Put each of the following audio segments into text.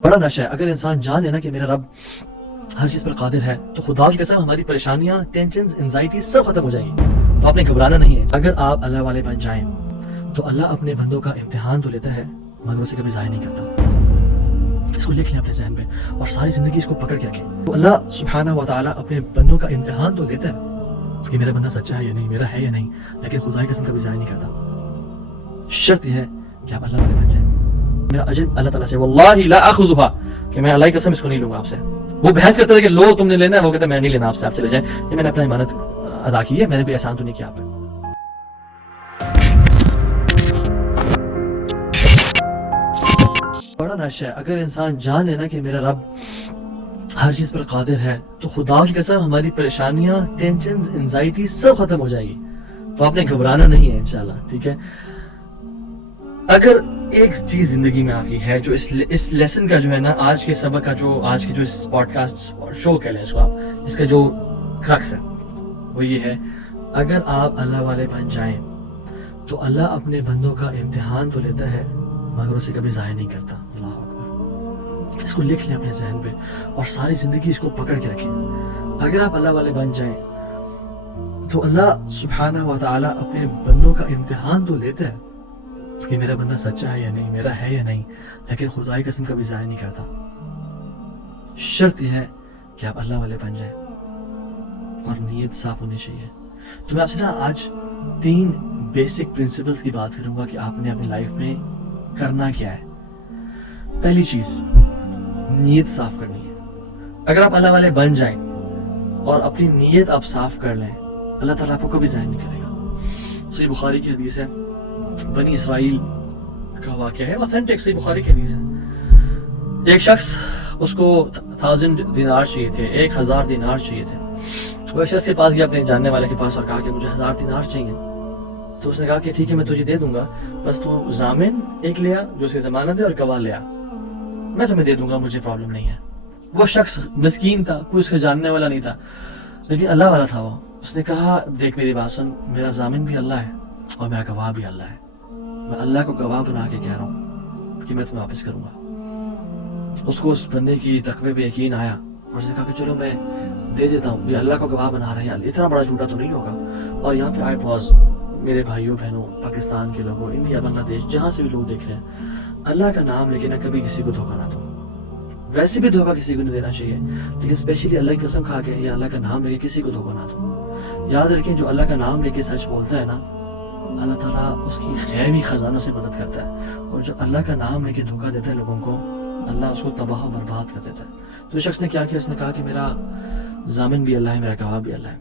بڑا نشہ ہے. اگر انسان جان لینا کہ میرا رب ہر چیز پر قادر ہے تو خدا کی قسم ہماری پریشانیاں، ٹینشنز، انزائٹی سب ختم ہو جائے گی. تو آپ نے گھبرانا نہیں ہے. اگر آپ اللہ والے بن جائیں تو اللہ اپنے بندوں کا امتحان تو لیتا ہے مگر اسے کبھی ضائع نہیں کرتا. اس کو لکھ لیں اپنے ذہن پہ اور ساری زندگی اس کو پکڑ کے رکھیں. تو اللہ سبحانہ و تعالیٰ اپنے بندوں کا امتحان تو لیتا ہے کہ میرا بندہ سچا ہے یا نہیں، میرا ہے یا نہیں، لیکن خدا کی قسم کبھی ضائع نہیں کرتا. شرط یہ ہے کہ آپ اللہ والے بن جائیں. میرا اجر اللہ تعالیٰ سے واللہ لا اخذها کہ میں اللہ کی قسم اس کو نہیں لوں گا آپ سے. وہ بحث کرتا تھا کہ لو تم نے لینا ہے، وہ کہتا ہے میں نہیں لینا آپ سے، آپ چلے جائیں. یہ میں نے اپنا امانت ادا کی ہے، میں نے کوئی احسان تو نہیں کیا آپ پہ. بڑا نشہ ہے. اگر انسان جان لینا کہ میرا رب ہر چیز پر قادر ہے تو خدا کی قسم ہماری پریشانیاں، ٹینشنز، انزائٹی سب ختم ہو جائے گی. تو آپ نے گھبرانا نہیں ہے انشاءاللہ. ٹھیک ہے. اگر ایک چیز زندگی میں آپ کی ہے جو اس لیسن کا جو ہے نا، آج کے سبق کا جو آج کے جو اس پوڈ کاسٹ شو کہہ لیں اس کو آپ، اس کا جو کرکس ہے وہ یہ ہے: اگر آپ اللہ والے بن جائیں تو اللہ اپنے بندوں کا امتحان تو لیتا ہے مگر اسے کبھی ضائع نہیں کرتا. اللہ اکبر. اس کو لکھ لیں اپنے ذہن پہ اور ساری زندگی اس کو پکڑ کے رکھیں. اگر آپ اللہ والے بن جائیں تو اللہ سبحانہ و تعالیٰ اپنے بندوں کا امتحان تو لیتا ہے کہ میرا بندہ سچا ہے یا نہیں، میرا ہے یا نہیں، لیکن خدا کی قسم کبھی ضائع نہیں کرتا. شرط یہ ہے کہ آپ اللہ والے بن جائیں اور نیت صاف ہونی چاہیے. تو میں آپ سے نا آج 3 بیسک پرنسپلز کی بات کروں گا کہ آپ نے اپنی لائف میں کرنا کیا ہے. پہلی چیز نیت صاف کرنی ہے. اگر آپ اللہ والے بن جائیں اور اپنی نیت آپ صاف کر لیں، اللہ تعالیٰ آپ کو کبھی ضائع نہیں کرے گا. صحیح بخاری کی حدیث ہے، بنی اسرائیل کا واقعہ ہے، اوتھینٹک صحیح بخاری کی حدیث ہے. ایک شخص اس کو 1000 دینار چاہیے تھے، 1000 دینار چاہیے تھے. وہ شخص کے پاس گیا اپنے جاننے والے کے پاس اور کہا کہ مجھے 1000 دینار چاہیے. تو اس نے کہا کہ ٹھیک ہے میں تجھے دے دوں گا، بس تو ضامن ایک لیا جو اس کی ضمانت ہے اور گواہ لیا، میں تمہیں دے دوں گا، مجھے پرابلم نہیں ہے. وہ شخص مسکین تھا، کوئی اس کے جاننے والا نہیں تھا لیکن اللہ والا تھا. وہ اس نے کہا دیکھ میری بات سن، میرا ضامن بھی اللہ ہے اور میرا گواہ بھی اللہ ہے. میں اللہ کو گواہ بنا کے کہہ رہا ہوں کہ میں تمہیں واپس کروں گا. اس کو اس بندے کی تقوی پہ یقین آیا اور اس نے کہا کہ چلو میں دے دیتا ہوں، یہ اللہ کو گواہ بنا رہا ہے، اتنا بڑا جھوٹا تو نہیں ہوگا. اور یہاں پہ آئے پاز میرے بھائیوں بہنوں، پاکستان کے لوگوں، انڈیا، بنگلہ دیش، جہاں سے بھی لوگ دیکھ رہے ہیں، اللہ کا نام لے کے نہ کبھی کسی کو دھوکہ نہ دو. ویسے بھی دھوکہ کسی کو نہیں دینا چاہیے لیکن اسپیشلی اللہ کی قسم کھا کے یا اللہ کا نام لے کے کسی کو دھوکہ نہ دو. یاد رکھیں جو اللہ کا نام لے کے سچ بولتا ہے نا، اللہ تعالیٰ اس کی غیبی خزانوں سے مدد کرتا ہے. اور جو اللہ کا نام لے کے دھوکہ دیتا ہے لوگوں کو، اللہ اس کو تباہ و برباد کر دیتا ہے. تو اس شخص نے کیا کیا؟ اس نے کہا کہ میرا ضامن بھی اللہ ہے، میرا گواہ بھی اللہ ہے.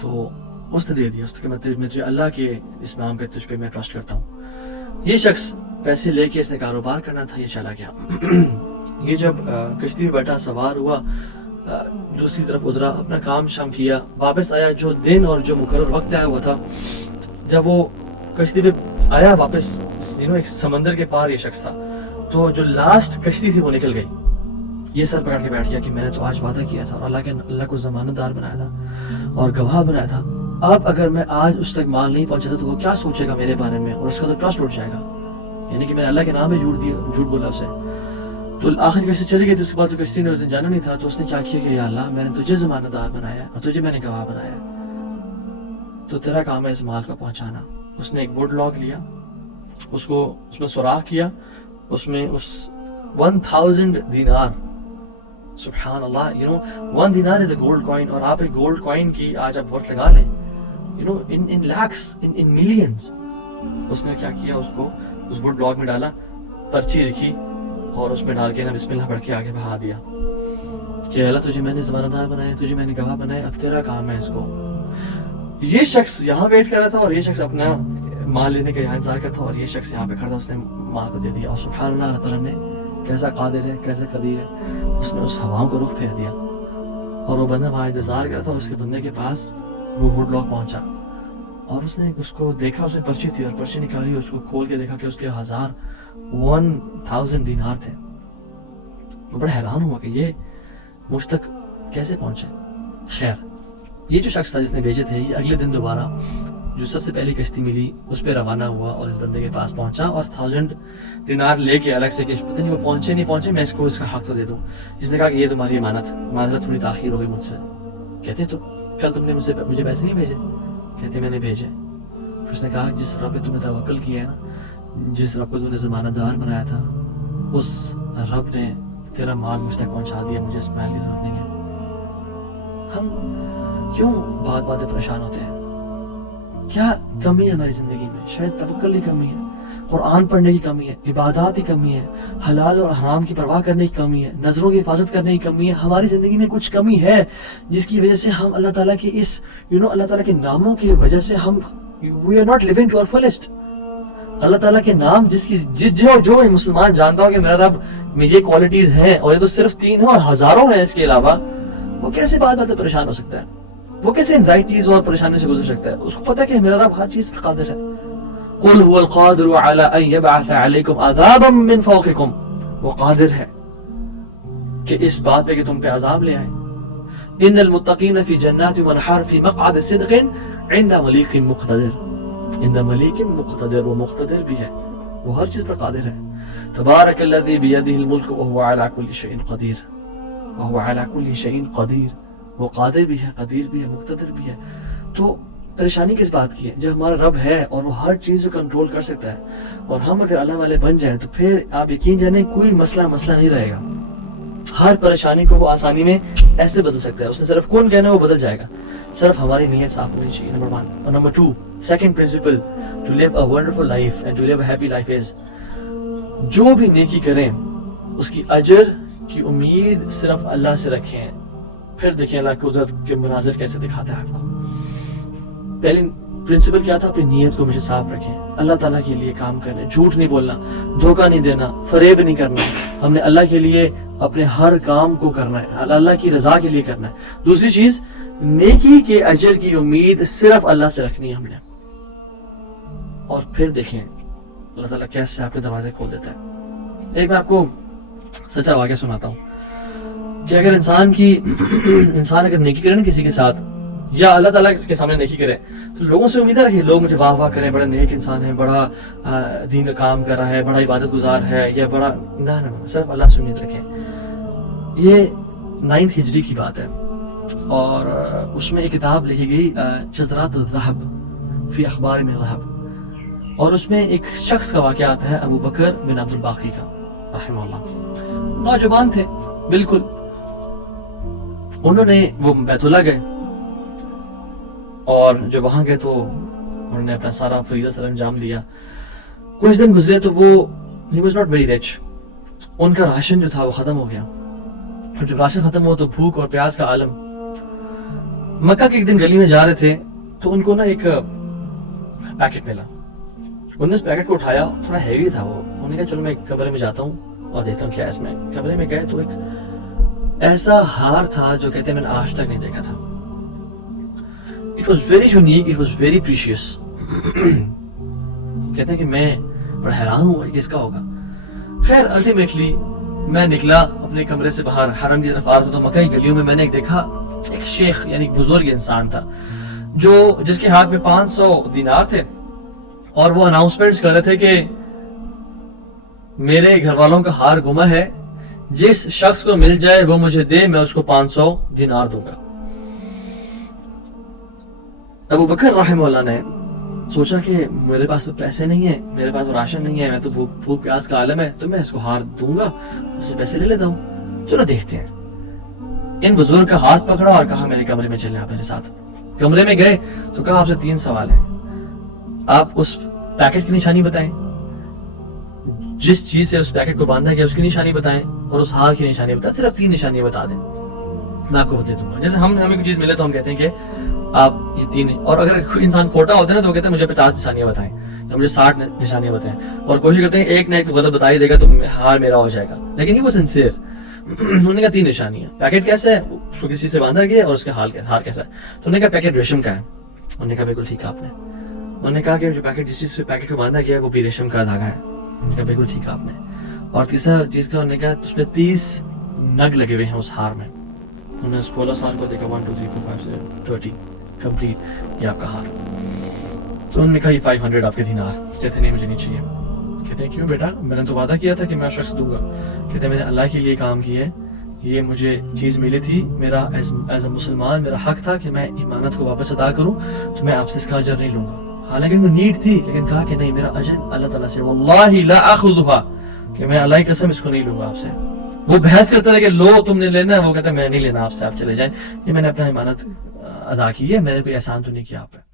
تو اس نے دے دیا. اس نے کہا میں تجھے اللہ کے اس نام پہ تجھ پہ میں ٹرسٹ کرتا ہوں. یہ شخص پیسے لے کے اس نے کاروبار کرنا تھا، یہ چلا گیا. یہ جب کشتی پہ بیٹھا، سوار ہوا، دوسری طرف ادھرا، اپنا کام شام کیا، واپس آیا. جو دن اور جو مقرر وقت آیا ہوا تھا، جب وہ کشتی پہ آیا واپس، ایک سمندر کے پار یہ شخص تھا، تو جو لاسٹ کشتی تھی وہ نکل گئی. یہ سر پکڑ کے بیٹھ گیا کہ میں نے تو آج وعدہ کیا تھا اور اللہ کو ضمانت دار بنایا تھا اور گواہ بنایا تھا. اب اگر میں آج اس تک مال نہیں پہنچا تو وہ کیا سوچے گا میرے بارے میں، اور اس کا تو ٹرسٹ اٹھ جائے گا، یعنی کہ میں نے اللہ کے نام میں جھوٹ بولا اسے. تو آخر کشتی چلی گئی. تو اس کے بعد تو کشتی نے اس نے جانا نہیں تھا. تو اس نے کیا کیا کہ یا اللہ میں نے تجھے ضمانت دار بنایا اور تجھے میں نے گواہ بنایا، تو تیرا کام ہے اس مال کو پہنچانا. اس نے ایک ووڈ لاگ لیا، اس میں سوراخ کیا، اس میں اس 1000 دینار، سبحان اللہ، 1 دینار از اے گولڈ کوائن. اور آپ ایک گولڈ کوائن کی آج آپ ورتھ لگا لیں، in lakhs, in millions. اس نے کیا کیا؟ اس کو اس ووڈ لاگ میں ڈالا، پرچی لکھی اور اس میں ڈال کے نا بسم اللہ پڑھ کے آگے بہا دیا کہ اللہ تجھے میں نے ضمانت دار بنایا، تجھے میں نے گواہ بنایا، اب تیرا کام ہے اس کو. یہ شخص یہاں ویٹ کر رہا تھا اور یہ شخص اپنا مال لینے کا یہاں انتظار کرتا تھا، اور یہ شخص یہاں پہ کھڑا تھا، اس نے مال کو دے دیا. اور سبحان اللہ، اللہ تعالیٰ نے کیسا قادر ہے، کیسا قدیر ہے، اس نے اس ہواؤں کو رخ پھیر دیا. اور وہ بندہ وہاں انتظار کر رہا تھا. اس کے بندے کے پاس وہ ووڈ لاگ پہنچا اور اس نے اس کو دیکھا، اس میں پرچی تھی اور پرچی نکالی، اس کو کھول کے دیکھا کہ اس کے 1000 دینار تھے. وہ بڑا حیران ہوا کہ یہ مجھ تک کیسے پہنچے. خیر، یہ جو شخص تھا جس نے بیچے تھے، یہ اگلے دن دوبارہ جو سب سے پہلی کشتی ملی اس پہ روانہ ہوا اور اس بندے کے پاس پہنچا اور 1000 دینار لے کے الگ سے کہ پتہ نہیں وہ پہنچے نہیں پہنچے میں اس کو اس کا حق تو دے دوں. اس نے کہا کہ یہ تمہاری امانت, معذرت تھوڑی تاخیر ہو گئی مجھ سے. کہتے تو کل تم نے مجھے پیسے نہیں بھیجے؟ کہتے میں نے بھیجے. پھر اس نے کہا جس رب پہ تم نے توکل کیا ہے نا, جس رب کو تم نے ضمانت دار بنایا تھا, اس رب نے تیرا مال مجھ تک پہنچا دیا, مجھے اس مال کی ضرورت نہیں ہے. ہم کیوں بات باتیں پریشان ہوتے ہیں؟ کیا کمی ہے ہماری زندگی میں؟ شاید توکل کی کمی ہے, قرآن پڑھنے کی کمی ہے, عبادات کی کمی ہے, حلال اور حرام کی پرواہ کرنے کی کمی ہے, نظروں کی حفاظت کرنے کی کمی ہے. ہماری زندگی میں کچھ کمی ہے جس کی وجہ سے ہم اللہ تعالیٰ کے اس اللہ تعالیٰ کے ناموں کی وجہ سے ہم we are not living to our fullest. اللہ تعالیٰ کے نام جس کی جو مسلمان جانتا ہو کہ میرا رب میں یہ کوالٹیز ہیں اور یہ تو صرف 3 ہیں اور ہزاروں ہیں اس کے علاوہ, وہ کیسے بات باتیں پریشان ہو سکتا ہے؟ وہ کیسے انزائٹیز اور پریشانی سے گزر سکتا ہے؟ اس کو پتہ ہے کہ میرا رب ہر چیز پر قادر ہے. قل هو القادر على ان يبعث عليكم عذابا من فوقكم, وہ قادر ہے کہ اس بات پہ کہ تم پہ عذاب لے آئے. ان المتقین فی جنات ونہر فی مقعد صدق عند ملیک مقتدر. عند ملیک مقتدر, وہ مقتدر بھی ہے, وہ ہر چیز پر قادر ہے. تبارک الذی بیدہ الملک وهو على كل شیء قدیر. وهو على كل شیء قدیر, وہ قادر بھی ہے, قدیر بھی ہے, مقتدر بھی ہے. تو پریشانی کس بات کی ہے جب ہمارا رب ہے اور وہ ہر چیز کو کنٹرول کر سکتا ہے, اور ہم اگر اللہ والے بن جائیں تو پھر آپ یقین جانیں کوئی مسئلہ نہیں رہے گا. ہر پریشانی کو وہ آسانی میں ایسے بدل سکتا ہے. اس نے صرف کون کہنا ہے وہ بدل جائے گا, صرف ہماری نیت صاف ہونی چاہیے. نمبر 1. اور number 2, second principle to live a wonderful life and to live a happy life is, جو بھی نیکی کریں اس کی اجر کی امید صرف اللہ سے رکھیں. پھر دیکھیں اللہ کی قدرت کے مناظر کیسے دکھاتا ہے آپ کو. پہلی پرنسپل کیا تھا؟ اپنی نیت کو ہمیشہ صاف رکھیں, اللہ تعالیٰ کے لیے کام کریں, جھوٹ نہیں بولنا, دھوکہ نہیں دینا, فریب نہیں کرنا. ہم نے اللہ کے لیے اپنے ہر کام کو کرنا ہے, اللہ کی رضا کے لیے کرنا ہے. دوسری چیز, نیکی کے اجر کی امید صرف اللہ سے رکھنی ہے ہم نے. اور پھر دیکھیں اللہ تعالیٰ کیسے آپ کے دروازے کھول دیتا ہے. ایک میں آپ کو سچا واقعہ سناتا ہوں کہ اگر انسان اگر نیکی کرے نا کسی کے ساتھ, یا اللہ تعالیٰ کے سامنے نیکی کرے, تو لوگوں سے امید رکھے لوگ مجھے واہ کریں, بڑا نیک انسان ہے, بڑا دین کا کام کر رہا ہے, بڑا عبادت گزار ہے, یا بڑا نہ, صرف اللہ سے امید رکھیں. یہ 9 ہجری کی بات ہے, اور اس میں ایک کتاب لکھی گئی جزرات الذہب فی اخبار من الذہب, اور اس میں ایک شخص کا واقعہ آتا ہے, ابو بکر بن عبد الباقی کا رحمہ اللہ. نوجوان تھے بالکل, انہوں نے وہ بیت اللہ گئے, اور جب وہاں گئے تو انہوں نے اپنا سارا فریضہ سر انجام دیا. کچھ دن گزرے تو وہ he was not very rich, ان کا راشن جو تھا وہ ختم ہو گیا. اور جب راشن ختم ہوا تو بھوک اور پیاس کا عالم. مکہ کے ایک دن گلی میں جا رہے تھے تو ان کو نا ایک پیکٹ ملا. انہوں نے اس پیکٹ کو اٹھایا, تھوڑا ہیوی تھا وہ. انہوں نے کہا چلو میں کمرے میں جاتا ہوں اور دیکھتا ہوں کیا ہے اس میں. کمرے میں گئے تو ایک ایسا ہار تھا جو کہتے ہیں میں نے آج تک نہیں دیکھا تھا. It was very unique, it was very precious. کہتے ہیں کہ میں بڑا حیران ہوا کہ کس کا ہوگا. خیر الٹیمیٹلی میں نکلا اپنے کمرے سے باہر حرم کی طرف آ رہا تھا, تو مکہ کی گلیوں میں میں نے ایک دیکھا ایک شیخ یعنی بزرگ انسان تھا جس کے ہاتھ میں 500 دینار تھے, اور وہ اناؤنسمنٹس کر رہے تھے کہ میرے گھر والوں کا ہار گما ہے, جس شخص کو مل جائے وہ مجھے دے, میں اس کو 500 دینار دوں گا. ابو بکر رحمہ اللہ نے سوچا کہ میرے پاس تو پیسے نہیں ہیں, میرے پاس تو راشن نہیں ہے, میں تو بھوک پیاس کا عالم ہے, تو میں اس کو ہار دوں گا, اس سے پیسے لے لیتا ہوں, چلو دیکھتے ہیں. ان بزرگ کا ہاتھ پکڑا اور کہا میرے کمرے میں چلیں آپ میرے ساتھ. کمرے میں گئے تو کہا آپ سے 3 سوال ہیں, آپ اس پیکٹ کی نشانی بتائیں, جس چیز سے اس پیکٹ کو باندھا گیا اس کی نشانی بتائیں, اور اس ہار کی نشانی بتائیں. صرف 3 نشانیاں بتا دیں, میں آپ کو وہ دے دوں گا. جیسے ہمیں کوئی چیز ملے تو ہم کہتے ہیں کہ آپ یہ 3, اور اگر کوئی انسان کھوٹا ہوتا ہے نا تو وہ کہتے ہیں مجھے 50 نشانیاں بتائیں یا مجھے 60 نشانیاں بتائیں, اور کوشش کرتے ہیں ایک نہ ایک غلط بتا ہی دے گا تو ہار میرا ہو جائے گا. لیکن یہ وہ سنسیئر. انہوں نے کہا 3 نشانیاں. پیکٹ کیسا ہے, اس کو کسی سے باندھا گیا, اور اس کا ہار کیسا ہے. تو انہوں نے کہا پیکٹ ریشم کا ہے. انہوں نے کہا بالکل ٹھیک ہے آپ نے. انہوں نے کہا کہ جو پیکٹ جس چیز سے پیکٹ کو باندھا گیا ہے وہ بھی ریشم کا دھاگا ہے. انہوں نے کہا بالکل ٹھیک ہے آپ نے. اور تیسرا چیز کا انہوں نے کہا اس میں 30 نگ لگے ہوئے ہیں اس ہار میں. انہوں نے اس 16 سال کو دیکھا 1 2 3 4 5 6 30 کمپلیٹ, یہ آپ کا ہار. تو انہوں نے کہا یہ 500 آپ کے دینار. کہتے نہیں مجھے نہیں چاہیے. کہتے ہیں کیوں بیٹا, میں نے تو وعدہ کیا تھا کہ میں شخص دوں گا. کہتے ہیں میں نے اللہ کے لیے کام کیا ہے, یہ مجھے چیز ملی تھی, میرا ایز اے مسلمان میرا حق تھا کہ میں امانت کو واپس ادا کروں, تو میں آپ سے اس کا اجر نہیں لوں گا. حالانکہ ان کو نیڈ تھی, لیکن کہا کہ نہیں, میرا اجر اللہ تعالیٰ سے, واللہ لا آخذها, کہ میں اللہ کی قسم اس کو نہیں لوں گا آپ سے. وہ بحث کرتا تھا کہ لو تم نے لینا ہے, وہ کہتا ہے میں نہیں لینا آپ سے, آپ چلے جائیں, یہ میں نے اپنا امانت ادا کی ہے, میں نے کوئی احسان تو نہیں کیا آپ پہ.